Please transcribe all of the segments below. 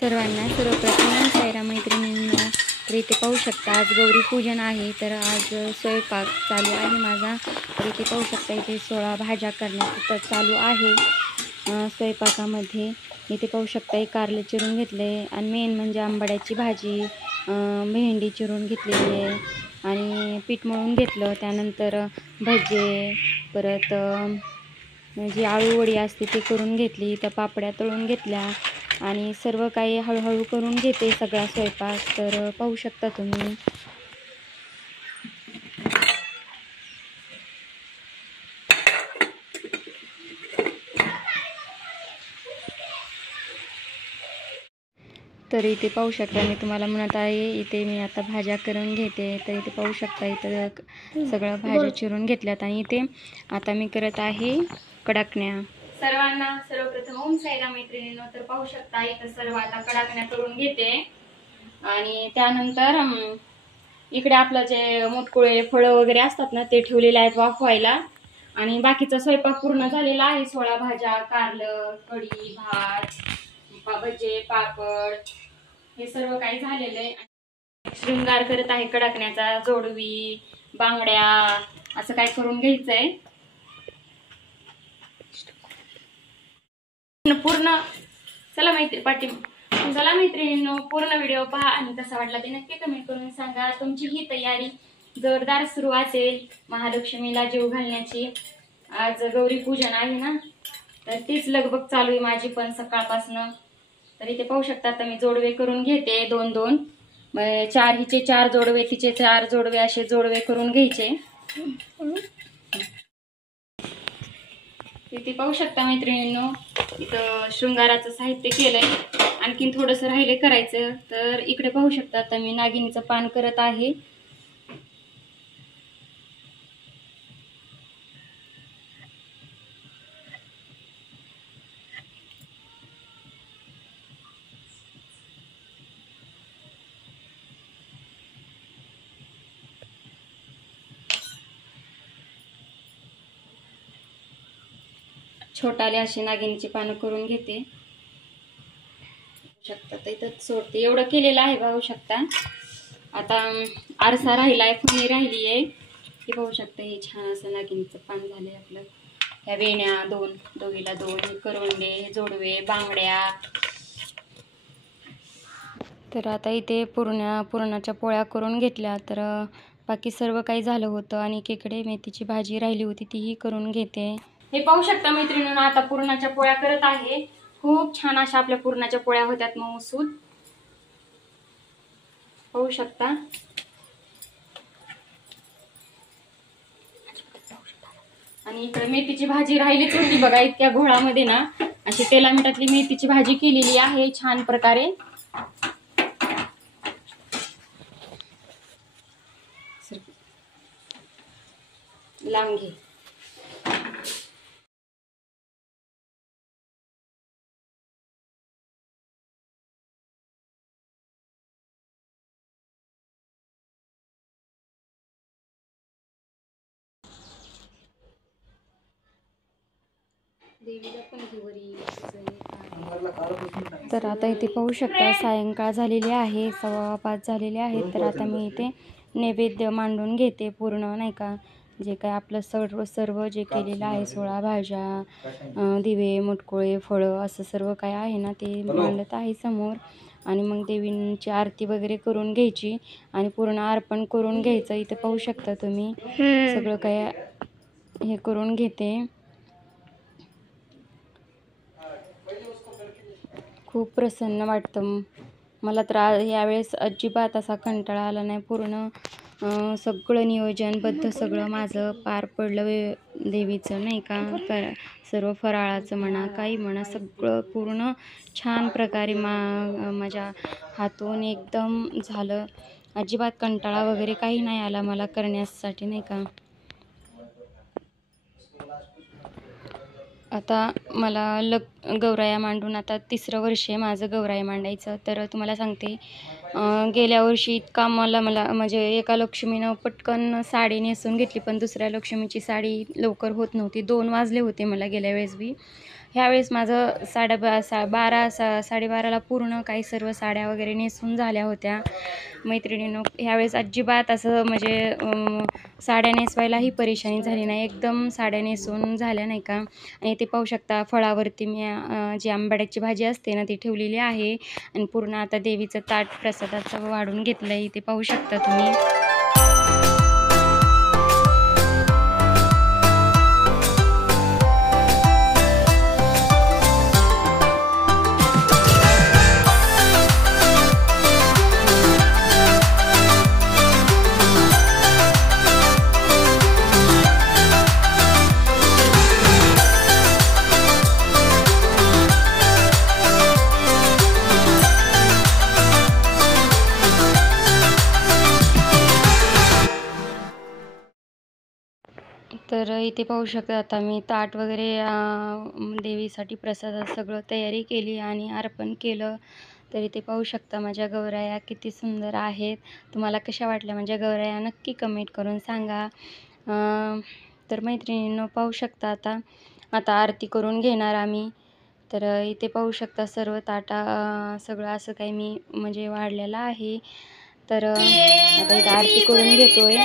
सर्वांना सर्वप्रथम सायरा मैत्रिणींनो, तर इथे पाहू शकता आज गौरी पूजन आहे. तर आज स्वयंपाक चालू आहे माझा. तर इथे पाहू शकता इथे 16 भाज्या करण्याचं तर चालू आहे स्वयंपाकामध्ये. इथे पाहू शकता एक कारले चिरून घेतले आणि मेन म्हणजे आंबाड्याची भाजी, भेंडी चिरून घेतलेली आहे आणि पीठ मळून घेतलं. त्यानंतर भजे, परत जी आळू वडी असते ती करून घेतली, त्या पापड्या तळून घेतल्या आणि सर्व काही हळूहळू करून घेते सगळा स्वयंपाक. तर पाहू शकता तुम्ही. तर इथे पाहू शकता मी तुम्हाला म्हणत आहे, इथे मी आता भाज्या करून घेते. तर इथे पाहू शकता इथं सगळं भाज्या चिरून घेतल्यात आणि इथे आता मी करत आहे कडाकण्या. सर्वांना सर्वप्रथम ओम साईराम मैत्रिणींनो, तर पाहू शकता इथं सर्व आता कडाकण्या करून घेते आणि त्यानंतर इकडे आपलं जे मोटकुळे फळं वगैरे असतात ना ते ठेवलेले आहेत वाफवायला आणि बाकीचा स्वयंपाक पूर्ण झालेला आहे. 16 भाज्या, कारलं, कढी, भात, भजे, पापड हे सर्व काही झालेलं आहे. शृंगार करत आहे कडाकण्याचा, जोडवी, बांगड्या असं काय करून घ्यायचंय पूर्ण. चला मैत्रिणींनो, पूर्ण व्हिडिओ पहा आणि कसा वाटला ते नक्की कमेंट करून सांगा. तुमची ही तयारी जोरदार सुरू असेल महालक्ष्मीला जीव घालण्याची. आज गौरी पूजन आहे ना, तर तीच लगबग चालू आहे माझी पण सकाळपासनं. तर इथे पाहू शकता आता मी जोडवे करून घेते 2-2, 4 हिचे 4 जोडवे, तिचे 4 जोडवे, असे जोडवे करून घ्यायचे. इथे पाहू शकता मैत्रिणींनो, इथं शृंगाराचं साहित्य केलंय, आणखीन थोडंसं राहिले करायचं. तर इकडे पाहू शकता आता मी नागिनीचं पान करत आहे. छोटाले अशी नागिनीची पानं करून घेते. शकता तर इथं सोडते, एवढं केलेलं आहे पाहू शकता. आता आरसा राहिलाय, फुनी राहिली आहे. हे पाहू शकता, हे छान असं नागिनीचं पान झालंय आपलं. ह्या वेण्या दोघीला 2, हे करवंडे, हे जोडवे, बांगड्या. तर आता इथे पुरणाच्या पोळ्या करून घेतल्या. तर बाकी सर्व काही झालं होतं आणि एकीकडे मेथीची भाजी राहिली होती तीही करून घेते. हे पाहू शकता मैत्रिणींनो, आता पुरणाच्या पोळ्या करत आहे. खूप छान अशा आपल्या पुरणाच्या पोळ्या होत्यात मऊसूद, पाहू शकता. आणि इकडे मेथीची भाजी राहिलीच होती बघा, इतक्या घोळामध्ये ना अशी तेला मिठातली मेथीची भाजी केलेली आहे छान प्रकारे. लांगे तर आता इथे पाहू शकता सायंकाळ झालेली आहे, 5:15 झालेले आहेत. तर आता मी इथे नैवेद्य मांडून घेते पूर्ण, नाही का, जे काय आपलं सर्व जे केलेलं आहे 16 भाज्या, दिवे, मुटकुळे, फळं असं सर्व काय आहे ना ते मांडत आहे समोर. आणि मग देवींची आरती वगैरे करून घ्यायची आणि पूर्ण अर्पण करून घ्यायचं. इथे पाहू शकता तुम्ही सगळं काय हे करून घेते. खूप प्रसन्न वाटतं मला तर. यावेळेस अजिबात असा कंटाळा आला नाही. पूर्ण सगळं नियोजनबद्ध सगळं माझं पार पडलं देवीचं, नाही का. सर्व फराळाचं म्हणा, काही म्हणा, सगळं पूर्ण छान प्रकारे माझ्या हातून एकदम झालं. अजिबात कंटाळा वगैरे काही नाही आला मला करण्यासाठी, नाही का. आता मला गौराया मांडून आता 3रं वर्ष आहे माझं गौराया मांडायचं. तर तुम्हाला सांगते, गेल्या वर्षी इतका मला म्हणजे एका लक्ष्मीनं पटकन साडी नेसून घेतली, पण दुसऱ्या लक्ष्मीची साडी लवकर होत नव्हती. 2 वाजले होते मला गेल्या वेळेस बी. ह्यावेळेस माझं 12:30 पूर्ण काही सर्व साड्या वगैरे नेसून झाल्या होत्या मैत्रिणींनो. ह्यावेळेस अजिबात असं म्हणजे साड्या नेसवायलाही परेशानी झाली नाही, एकदम साड्या नेसून झाल्या नाही का. आणि ते पाहू शकता फळावरती मी जी आंबाड्याची भाजी असते ना ती ठेवलेली आहे आणि पूर्ण आता देवीचं ताट प्रसादाचं वाढून घेतलं आहे, ते पाहू शकता तुम्ही. तर इथे पाहू शकता आता मी ताट वगैरे देवीसाठी प्रसादात सगळं तयारी केली आणि अर्पण केलं. तर इथे पाहू शकता माझ्या गौराया किती सुंदर आहेत. तुम्हाला कशा वाटल्या माझ्या गौराया नक्की कमेंट करून सांगा. तर मैत्रिणींनो पाहू शकता आता आरती करून घेणार आम्ही. तर इथे पाहू शकता सर्व ताटा सगळं असं काही मी म्हणजे वाढलेलं आहे. तर आता इथे आरती करून घेतोय.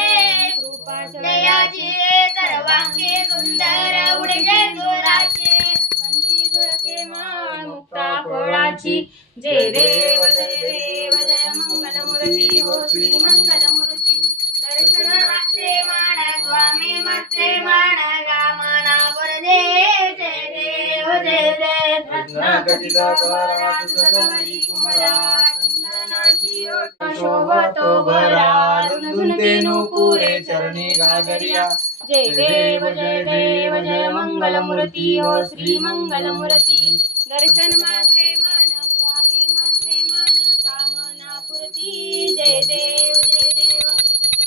सर्वांगी सुंदर उडे जोराची संती झळके माळ मुक्ता फळाची. जय देव जय मंगलमूर्ती हो श्री मंगलमूर्ती. दर्शन मात्रे मान स्वामी मात्रे मान गामना परदेव. जय देव जय जय रत्नाखचिता परात सगवरी कुमरा चंदनाची ओठ शोभतो भरा झुनझुनते नूपुरे चरणी घागरिया. जय देव जय मंगलमूर्ती हो श्री मंगलमूर्ती. दर्शन मात्रे मान स्वामी मात्रे मान कामना पूर्ती. जय देव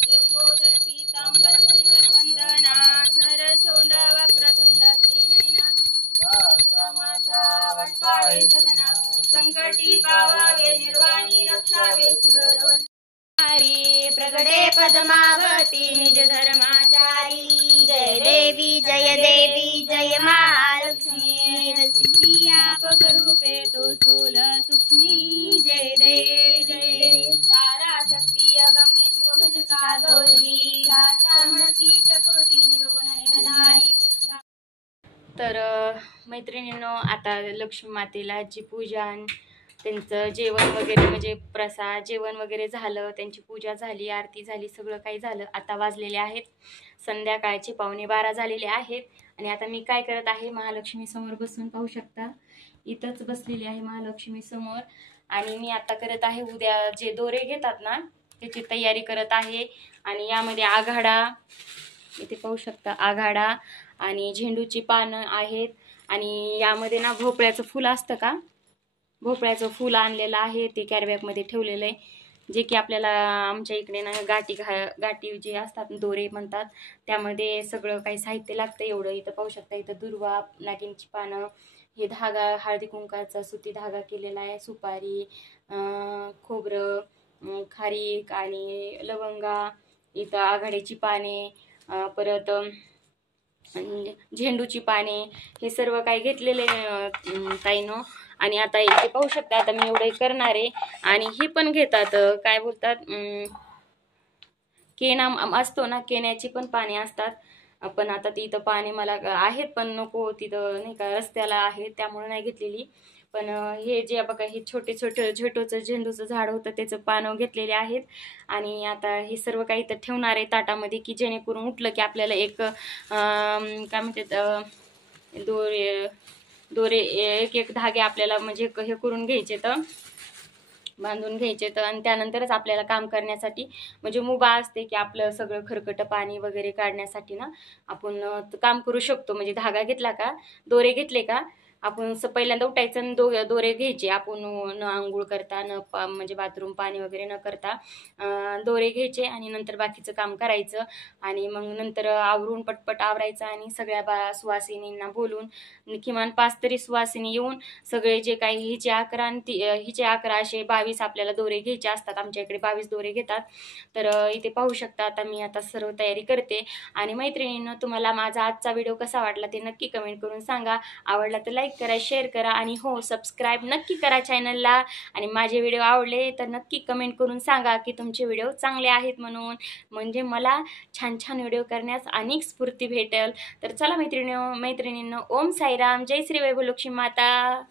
लंबोदर पीतांबर परिवर वंदना सरसोंड वक्रतुंड त्रिनयना सहस्रमाचा वटपाळे सदना संकटी पावावे निर्वाणी रक्षावे सुरवंत प्रगटे पद्मावती निज धर्माचारी. जय देवी जय महालक्ष्मी वसिती आपक रूपे तो स्थूल सूक्ष्मी. जय देव तारा शक्ती अगम्य शिव भजता गौरी साक्षामती प्रकृती निर्गुण निर्धारी. तर मैत्रिणींनो आता लक्ष्मी मातेला जी पूजा त्यांचं जेवण वगैरे म्हणजे प्रसाद जेवण वगैरे झालं, त्यांची पूजा झाली, आरती झाली, सगळं काही झालं. आता वाजलेले आहेत संध्याकाळचे 12:15 झालेले आहेत. आणि आता मी काय करत आहे महालक्ष्मी समोर बसून पाहू शकता इथंच बसलेली आहे महालक्ष्मी समोर. आणि मी आता करत आहे उद्या जे दोरे घेतात ना त्याची तयारी करत आहे. आणि यामध्ये आघाडा इथे पाहू शकता आघाडा आणि झेंडूची पानं आहेत. आणि यामध्ये ना भोपळ्याचं फूल असतं का भोपळ्याचं फूल आणलेलं आहे, ते कॅरीबॅगमध्ये ठेवलेलं आहे. जे की आपल्याला आमच्या इकडे ना गाठी जे असतात दोरे म्हणतात त्यामध्ये सगळं काही साहित्य लागतं एवढं. इथं पाहू शकता इथं दुर्वा नागिनची पानं हे धागा हळदी कुंकाचा सुती धागा केलेला आहे, सुपारी खोबरं खारीक आणि लवंगा इथं आघाड्याची पाने परत झेंडूची पाने हे सर्व काही घेतलेले ताईनो. आणि आता इथे पाहू शकता आता मी एवढं करणार आहे. आणि हे पण घेतात काय बोलतात केना असतो ना केण्याची पण पाने असतात. पण आता तिथं पाने मला आहेत पण नको तिथं नाही का रस्त्याला आहेत त्यामुळे नाही घेतलेली. पण हे जे बघा हे छोटे छोटे झेंडूचं झाड होतं त्याचं पानं घेतलेले आहेत. आणि आता हे सर्व काही तर ठेवणार आहे ताटामध्ये की जेणेकरून उठलं की आपल्याला एक काय म्हणतात दोरे एक एक धागे आपल्याला म्हणजे हे करून घ्यायचे तर बांधून घ्यायचे तर. आणि त्यानंतरच आपल्याला काम करण्यासाठी म्हणजे मुभा असते की आपलं सगळं खरकट पाणी वगैरे काढण्यासाठी ना आपण काम करू शकतो. म्हणजे धागा घेतला का दोरे घेतले का आपण पहिल्यांदा उठायचं आणि दोरे घ्यायचे आपण न आंघोळ करता न म्हणजे बाथरूम पाणी वगैरे न करता दोरे घ्यायचे आणि नंतर बाकीचं काम करायचं. आणि मग नंतर आवरून पटपट आवरायचं आणि सगळ्या सुवासिनींना बोलून किमान 5 तरी सुवासिनी येऊन सगळे जे काही हिचे 11 आणि हिचे 11 असे 22 आपल्याला दोरे घ्यायचे असतात. आमच्या इकडे 22 दोरे घेतात. तर इथे पाहू शकता आता मी आता सर्व तयारी करते. आणि मैत्रिणींनो, तुम्हाला माझा आजचा व्हिडिओ कसा वाटला ते नक्की कमेंट करून सांगा. आवडला तर लाईक करा, शेअर करा आणि हो सबस्क्राईब नक्की करा चॅनलला. आणि माझे व्हिडिओ आवडले तर नक्की कमेंट करून सांगा की तुमचे व्हिडिओ चांगले आहेत म्हणून, म्हणजे मला छान छान व्हिडिओ करण्यास अनेक स्फूर्ती भेटेल. तर चला मैत्रिणींनो, ओम साईराम, जय श्री वैभव लक्ष्मी माता.